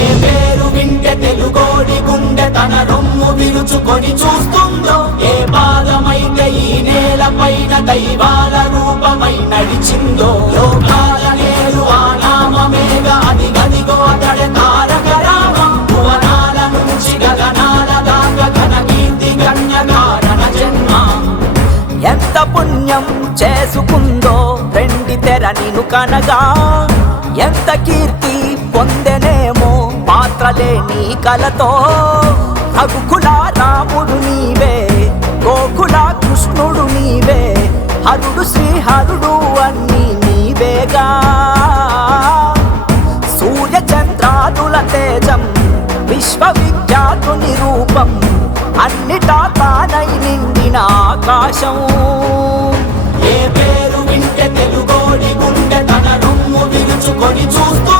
ఏ పేరు వింటే తెలుగోడి గుండె తన రొమ్ము విరుచుకొని చూస్తుందో, ఏ పాదమైతే ఈ నేల పైన దైవాల రూపమై నడిచిందో, లోకాల నేరు ఆ నామమేగా అది గదిగో అతడే తారక రామం. భువనాల నుంచి గగనాల దాకా ఘన కీర్తి గణ్య కారణ జన్మ. ఎంత పుణ్యం చేసుకుందో వెండి తెర నిను కనగా, ఎంత కీర్తి పొందెనేమో పాత్రలే నీ కలతో. రఘుకుల రాముడు నీవే, గోకుల కృష్ణుడు నీవే, హరుడు శ్రీహరుడు అన్నీ నీవేగా. సూర్య చంద్రాదుల తేజం విశ్వవిఖ్యాతుని రూపం, అన్నిటా తానై నిండిన ఆకాశం. ఏ పేరు వింటే తెలుగోడి గుండె తన రొమ్ము విరుచుకొని చూస్తూ